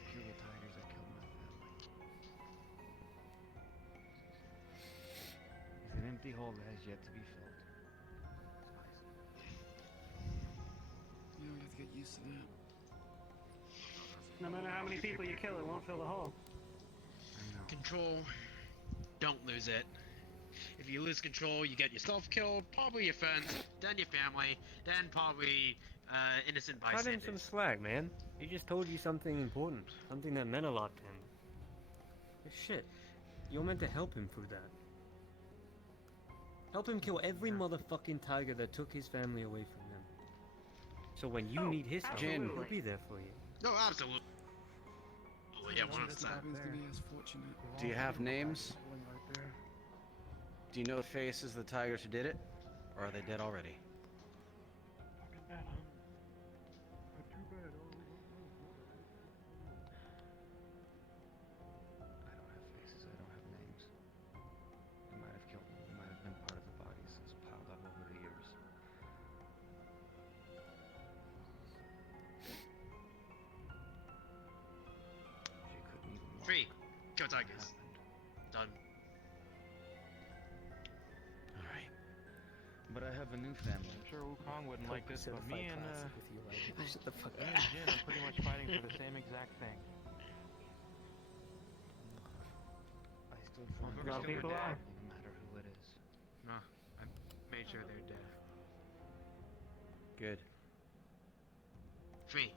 Kill the tigers that killed my family. It's an empty hole that has yet to be filled. You don't have to get used to that. No matter how many people you kill, it won't fill the hole. Control. Don't lose it. If you lose control, you get yourself killed, probably your friends, then your family, then probably innocent Cut him bystanders. some slack, man. He just told you something important. Something that meant a lot to him. Shit. You're meant to help him through that. Help him kill every motherfucking tiger that took his family away from him. So when you need his help, Jin. he'll be there for you. No, absolutely. Oh, yeah, 100%. Do you have names? Do you know the faces of the tigers who did it? Or are they dead already? I don't have faces, I don't have names. They might have killed me, they might have been part of the bodies that's piled up over the years. She couldn't even walk. Free. Kill tigers. Done. Alright. But I have a new family. I'm sure Wukong wouldn't like this, but me and Shut the fuck me and Jin are pretty much fighting for the same exact thing. I stood for Motherfuckers my still people dead. are. No matter who it is. No, I made sure they're dead. Good. Free.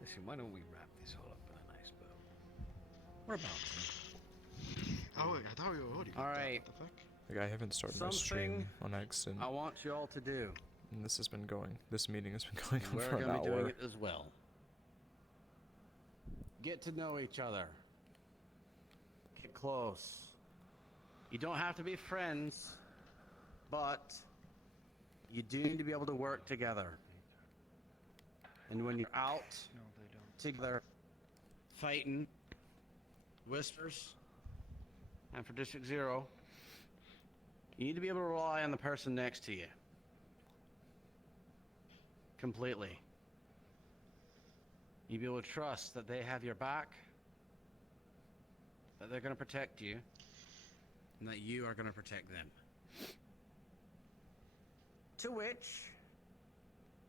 Listen, why don't we wrap this all up in a nice bow? We're about to. Oh, I thought we were already. Alright. What the fuck? Like, I haven't started my stream on accident. I want you all to do. And this has been going. This meeting has been going on We're for an going to be doing hour. it as well. Get to know each other. Get close. You don't have to be friends, but you do need to be able to work together. And when you're out together, fighting Whispers and for District 0, you need to be able to rely on the person next to you. Completely. You be able to trust that they have your back, that they're going to protect you, and that you are going to protect them. To which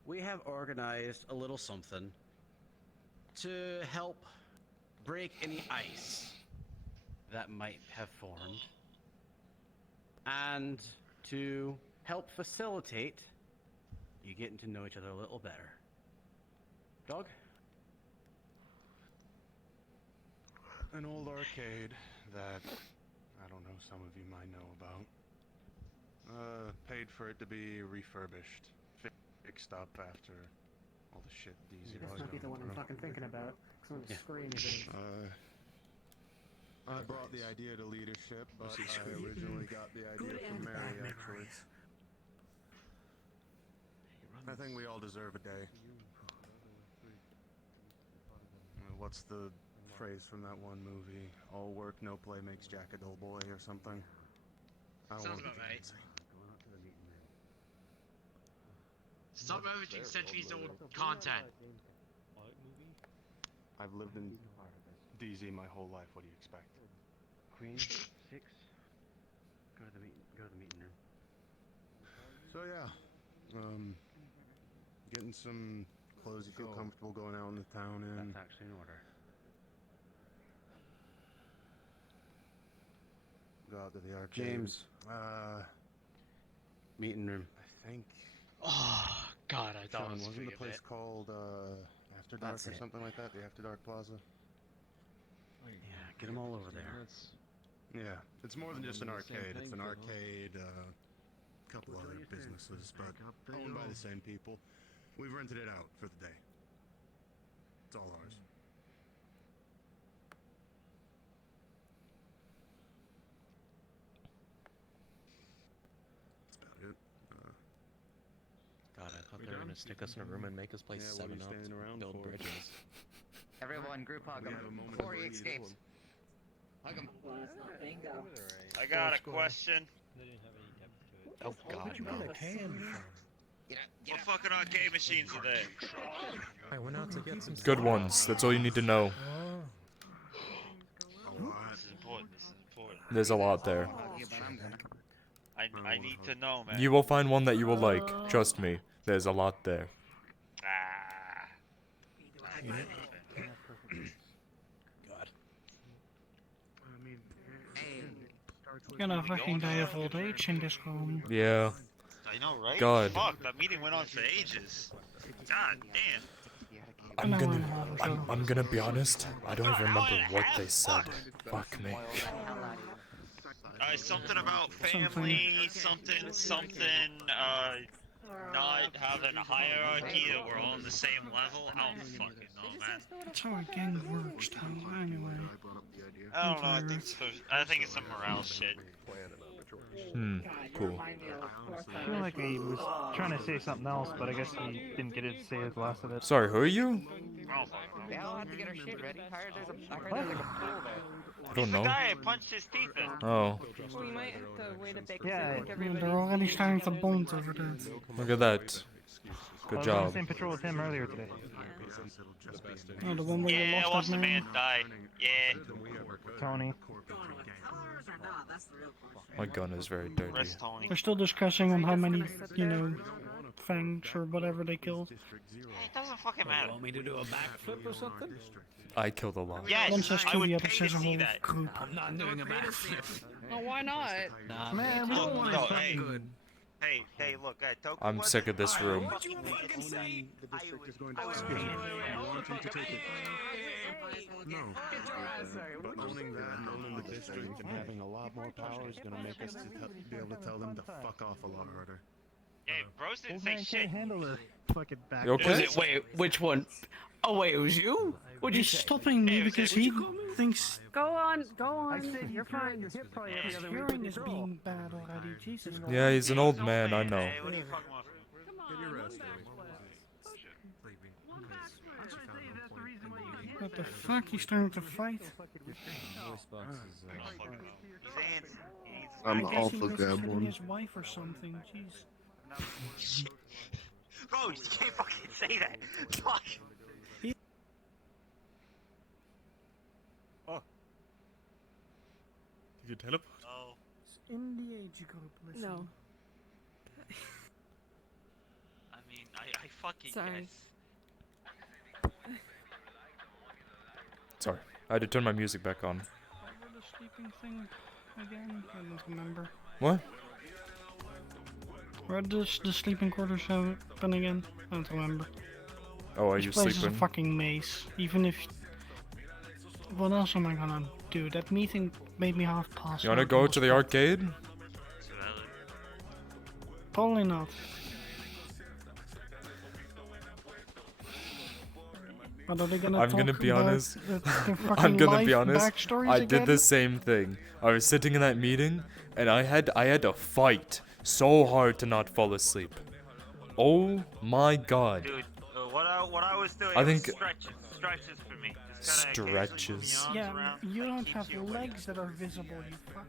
we have organized a little something to help break any ice that might have formed and to help facilitate you getting to know each other a little better. Dog? An old arcade that I don't know, some of you might know about. Paid for it to be refurbished, fixed up after all the shit these This guys might be the one I'm fucking thinking about. Some of the screen is I brought the idea to leadership, but I originally got the idea from Mary, actually. I think we all deserve a day. what's the phrase from that one movie? All work, no play makes Jack a dull boy or something. I don't Sounds wanna about be right. insane. Stop leveraging centuries old content. I've lived in DZ my whole life. What do you expect? Queen 6. Go to the meeting room. So yeah, getting some clothes you feel comfortable going out in the town in. That's actually in order. Go out to the arcade. James. Meeting room. I think. Oh God, I thought Sean, it was wasn't free the of place it. called After Dark That's or it. something like that? The After Dark Plaza. Yeah, get them all over there. Yeah, it's more than just an doing the same arcade. It's thing an for arcade, couple other businesses, but owned by the same people. We've rented it out for the day. It's all ours. That's about it. God, I thought they were gonna stick us in a room and make us play Yeah, what are you 7 Up, standing around build for? bridges. Everyone, group hug We him have a moment before of he greed. escapes. Hug him. I got a question. Oh God, no. What fucking arcade machines are there? I went out to get some Good stuff. ones. That's all you need to know. This is important. This is important. There's a lot there. I need to know, man. You will find one that you will like. Trust me. There's a lot there. Ah. God. You're gonna fucking die of old age in this room. Yeah. I know, right? God. Fuck, that meeting went on for ages. God damn. I'm gonna be honest. I don't even remember what they said. Fuck me. Something about family, something, not having a hierarchy, that we're all on the same level. I don't fucking know, man. That's how a gang works, though, anyway. I don't know, I think it's some morale shit. Cool. I feel like he was trying to say something else, but I guess he didn't get to say the last of it. Sorry, who are you? They all have to get our shit ready. I heard there's like a pool there. I don't The know. guy I punched his teeth in. Oh. We might have to wait a bit. Yeah, They're already starting to bond over there. Look at that. Good I was on job. the same patrol with him earlier today. Oh, the one where you Yeah, lost watch that the man? man die. Yeah. Tony. My gun is very dirty. Rest Tony. They're still discussing on how many, you know, fangs or whatever they killed. It doesn't fucking matter. Want me to do a backflip or something? I killed a lot. Yes, One says I two, would the other pay says to a see whole that. group. I'm not doing a backflip. Oh, why not? Nah, Man, we Oh, don't want no, to hey. good. Hey, look, Toku I'm wasn't- sick of this room. What'd you fucking say? The district is going to excuse you. You want him to take it? No. But owning that, owning the district, and having a lot more power is going to make us be able to tell them to fuck off a lot harder. Hey, bros didn't Old say man shit. can't handle the fucking back. You okay? Was it, wait, which one? Oh wait, it was you? What'd you He's say? stopping me Hey, because what'd he you call me? thinks Go on. I said you're fine. You're hit probably every his other week hearing with is your being bad already. Jesus Christ. Yeah, he's an old man, I know. Hey, what are you fucking with? Get your rest. What the fuck? He's starting to fight. I'm I guess all he for was grab hitting one. his wife or something. Jeez. Bro, you can't fucking say that. Fuck. Did you teleport? Oh. In the age group, listen. No. I mean, I fucking Sorry. guess. Sorry. I had to turn my music back on. Remember the sleeping thing again? I don't remember. What? Where does the sleeping quarters happen again? I don't remember. Oh, are This you place is a sleeping? fucking maze. Even if... What else am I gonna do? That meeting made me half pass You wanna out go most to the of- arcade? Probably not. But are they gonna I'm gonna talk be about honest. the I'm fucking gonna be life honest. backstories I again? did the same thing. I was sitting in that meeting, and I had to fight so hard to not fall asleep. Oh my god. Dude, What I was doing I was think- stretches for me. Just kinda occasionally move Stretches. your arms Yeah, around, you like, don't keeps have you awake. legs that are visible, you fuck.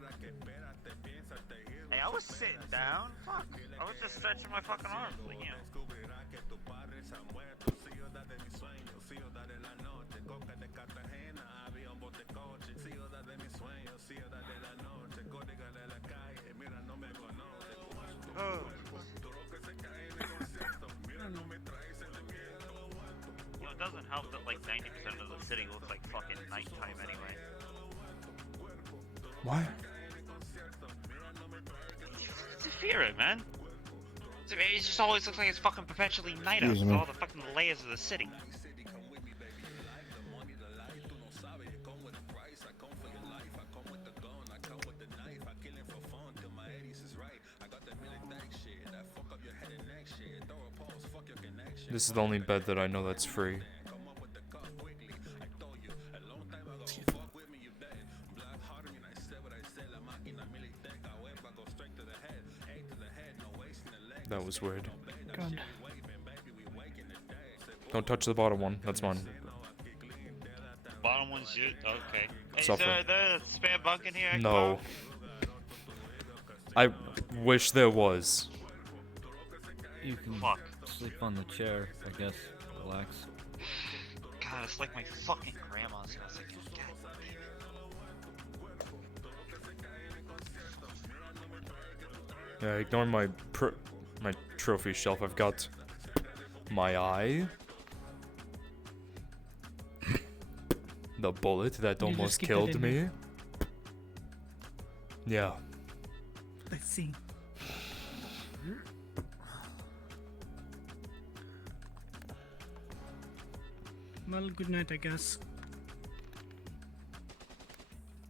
Hey, I was sitting down. Fuck. I was just stretching my fucking arms, like, you know. Oh. You know, it doesn't help that like 90% of the city looks like fucking nighttime anyway. What? It's a fear, man. It just always looks like it's fucking perpetually night out Excuse with me. all the fucking layers of the city. This is the only bed that I know that's free. That was weird. God. Don't touch the bottom one. That's mine. Bottom one's you. Okay. Hey, is Suffer. there a spare bunk in here? I can No. I wish there was. You can Fuck. sleep on the chair, I guess. Relax. God, it's like my fucking grandma's house again. God. Yeah, ignore my my trophy shelf. I've got my eye, the bullet that You just almost keep it killed in me. there. Yeah. Let's see. Well, good night, I guess.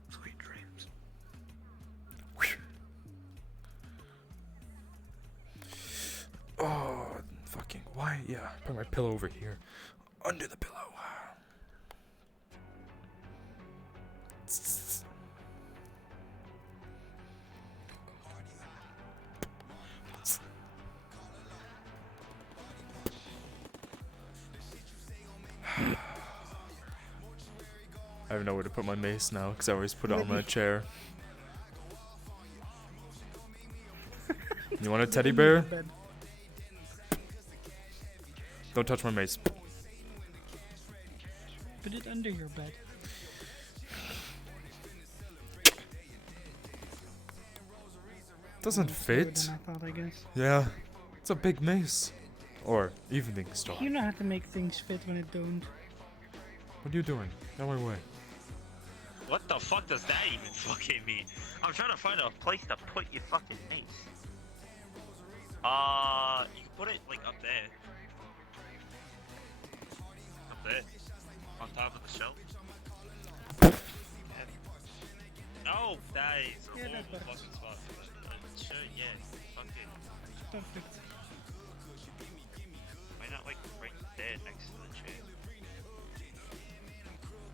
Sweet dreams. Oh, fucking why? Yeah, put my pillow over here, under the pillow. I have nowhere to put my mace now because I always put it on my chair. You want a teddy bear? Don't touch my mace. Put it under your bed. Doesn't Slower fit. than I thought, I guess. Yeah, it's a big mace. Or evening star. You know how to make things fit when it don't. What are you doing? Get out of my way. What the fuck does that even fucking mean? I'm trying to find a place to put your fucking mace. You can put it like up there. Up there. On top of the shelf. No, that is a Yeah, that horrible works. fucking spot for that. Sure, yeah, fucking. Perfect. Why not like right there next to the chair?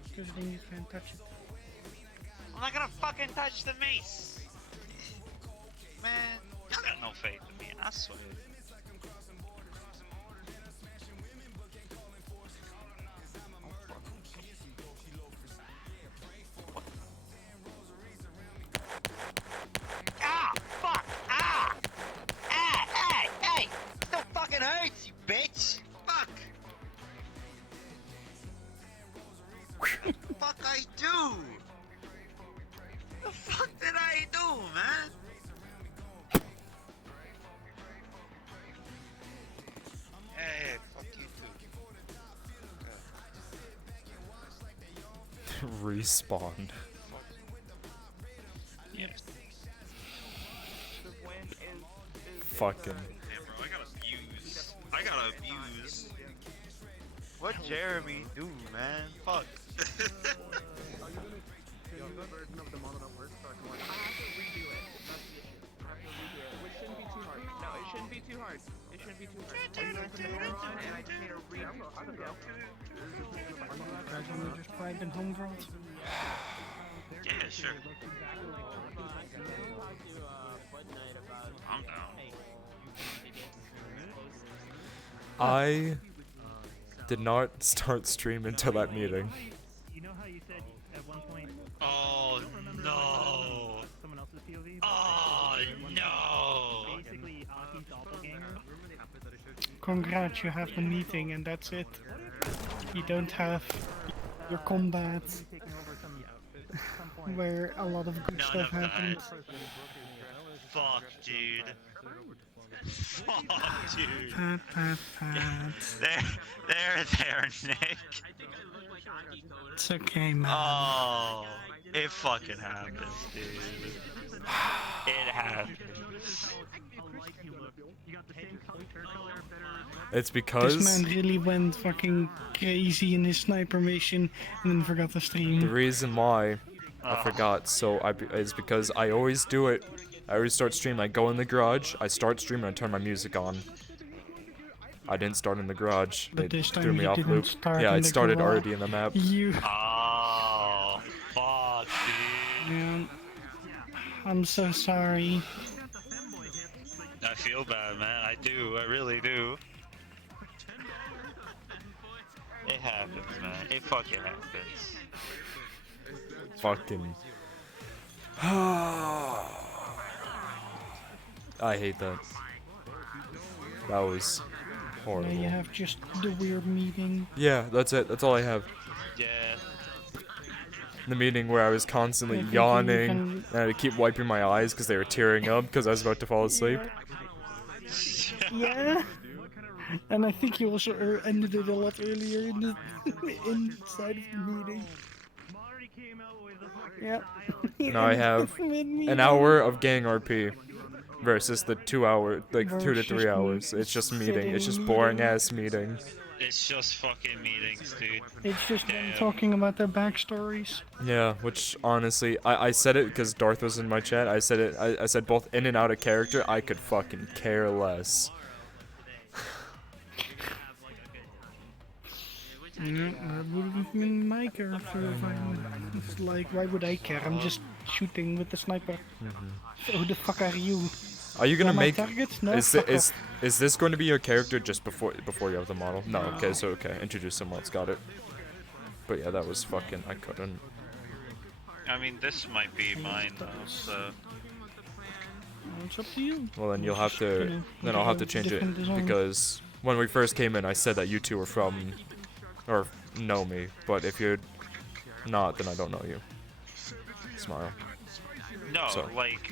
Because then you can't touch it. I'm not gonna fucking touch the mace! Man, y'all got no faith in me, I swear. Ah! Fuck! Ah! Ah! Hey! Hey! Still fucking hurts, you bitch! Fuck! What the fuck I do? The fuck did I do, man? Hey, fuck you too. Respawn. Yes. Fucking. Damn, bro, I gotta abuse. What Jeremy do, man? Fuck. version of the model that works, so I can like. I have to redo it. That's the issue. I have to redo it, which shouldn't be too hard. No, it shouldn't be too hard. It shouldn't be too hard. I just put the door on and I just need to redo it. Guys, want to just vibe in Homeworld? Yeah, sure. I'm down. I did not start stream until that meeting. You know how you said at one point? Oh no! Someone else's POV. Oh no! Basically, Aki's doppelganger. Congrats, you have the meeting and that's it. You don't have your combat where a lot of good None stuff of that. happened. Fuck, dude. Fuck, dude. Pat, pat, pat. There, Nick. It's okay, man. Oh, it fucking happens, dude. It happens. It's because This man really went fucking crazy in his sniper mission and then forgot to stream. the reason why I forgot is because I always do it. I always start stream. I go in the garage, I start streaming, I turn my music on. I didn't start in the garage. But It this time threw me you off didn't loop. start Yeah, in it the started garage. already in the map. You. Oh, fuck, dude. Yeah. I'm so sorry. I feel bad, man. I do. I really do. It happens, man. It fucking happens. Fucking. I hate that. That was horrible. Now you have just the weird meeting. Yeah, that's it. That's all I have. Yeah. The meeting where I was constantly I think yawning you and I had to keep wiping my eyes because they were tearing up because I was about to fall asleep. Yeah. And I think you also ended it a lot earlier in the inside of the meeting. Yeah. Now I have an hour of GangRP versus the 2 hour, like 2 to 3 hours. It's just meeting. It's just boring ass meeting. It's just fucking meetings, dude. It's just them talking about their backstories. Yeah, which honestly, I said it because Darth was in my chat. I said it. I said both in and out of character. I could fucking care less. Yeah, that would have been my character if I it's like, why would I care? I'm just shooting with the sniper. So who the fuck are you? Are you gonna All my make? targets? No, Is fuck is this going to be your character just before you have the model? No. Okay, so okay, introduce someone else. Got it. But yeah, that was fucking. I couldn't. I mean, this might be mine though, so. It's up to you. Well, then you'll have You to. know, Then I'll have to change it different design. because when we first came in, I said that you two were from, or know me. But if you're not, then I don't know you. Smile. No, So. like.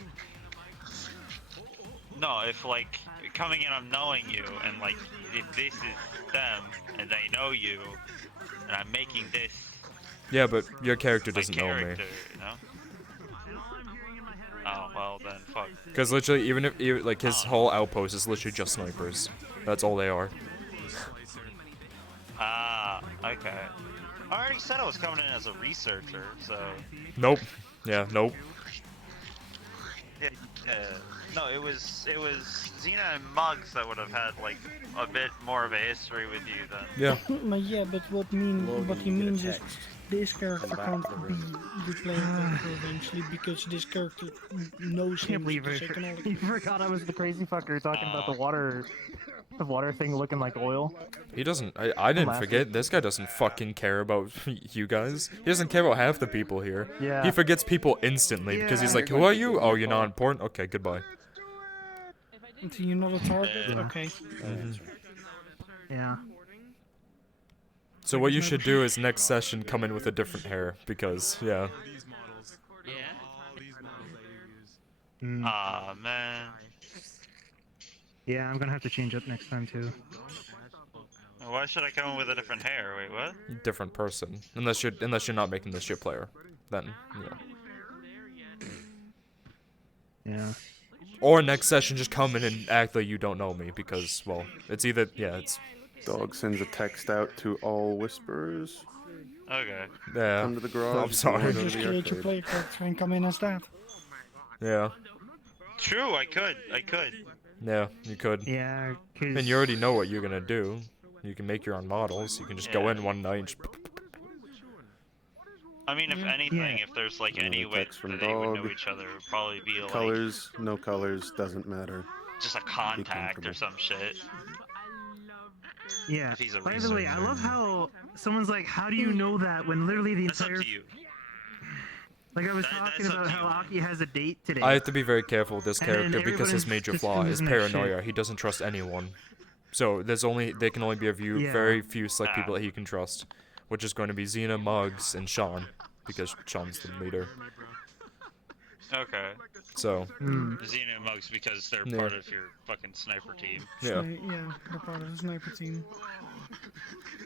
No, if like coming in, I'm knowing you, and like if this is them and they know you, and I'm making this. Yeah, but your character my doesn't know me. character, you know? Oh well, then fuck. Because literally, even like his whole outpost is literally just snipers. That's all they are. Ah, okay. I already said I was coming in as a researcher, so. Nope. Yeah. Nope. No, it was Xena and Muggs that would have had like a bit more of a history with you then. Yeah. Yeah, but what he means is this character can't be the player character eventually because this character knows him. You forgot I was the crazy fucker talking about the water thing looking like oil. He doesn't. I didn't forget. This guy doesn't fucking care about you guys. He doesn't care about half the people here. Yeah. He forgets people instantly because he's like, "Who are you? Oh, you're not important. Okay, goodbye." So you're not a target? Yeah. Okay. Yeah. So what you should do is next session come in with a different hair because yeah. Ah man. Yeah, I'm gonna have to change up next time too. Why should I come in with a different hair? Wait, what? Different person. Unless you're not making this shit player, then Yeah. Or next session just come in and act like you don't know me because well, it's either it's. Dog sends a text out to all whisperers. Okay. Yeah. Come to the garage. I'm sorry. Just create your player character and come in as that. Yeah. True, I could. Yeah, you could. Yeah, and you already know what you're gonna do. You can make your own models. You can just go in one night. And just I mean, if anything, if there's like any way that they would know each other, it would probably be like Colors, no colors, doesn't matter. just a contact or some shit. Yeah. If he's a By the way, I love how someone's like, "How do you know that?" When literally the That's up entire to you. like I was talking about how Aki has a date today. I have to be very careful with this And character then because his everybody's major just flaw is losing their shit. paranoia. He doesn't trust anyone. So there can only be Yeah. very few select people that he can trust, which is going to be Xena, Muggs, and Sean, because Sean's the leader. Okay. So. Xena and Mugs because they're Yeah. part of your fucking sniper team. Yeah. Yeah, they're part of the sniper team.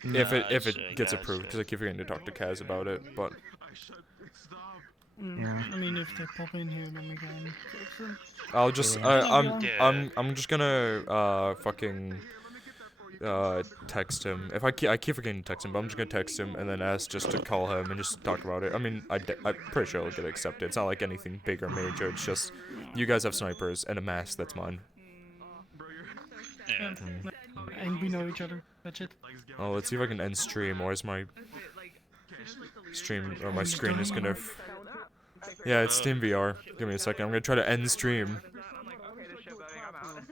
If it Gotcha, gets approved, because I keep forgetting to talk to Kaz about it, but. Yeah. I mean, if they pop in here, then we can fix them. I'll just I'm just gonna fucking text him. If I keep forgetting to text him, but I'm just gonna text him and then ask just to call him and just talk about it. I mean, I'm pretty sure he'll get accepted. It's not like anything big or major. It's just you guys have snipers and a mask that's mine. Yeah. And we know each other. That's it. Oh, let's see if I can end stream, or is my stream or my screen is gonna. Yeah, it's Steam VR. Give me a second. I'm gonna try to end stream.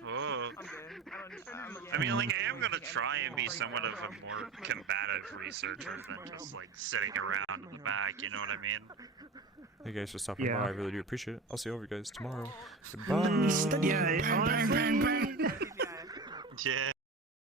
Oh. I mean, like, I am gonna try and be somewhat of a more combative researcher than just, like, sitting around in the back, you know what I mean? Thank you guys for stopping Yeah. by. I really do appreciate it. I'll see all of you guys tomorrow. Goodbye. Yeah, honestly. Yeah.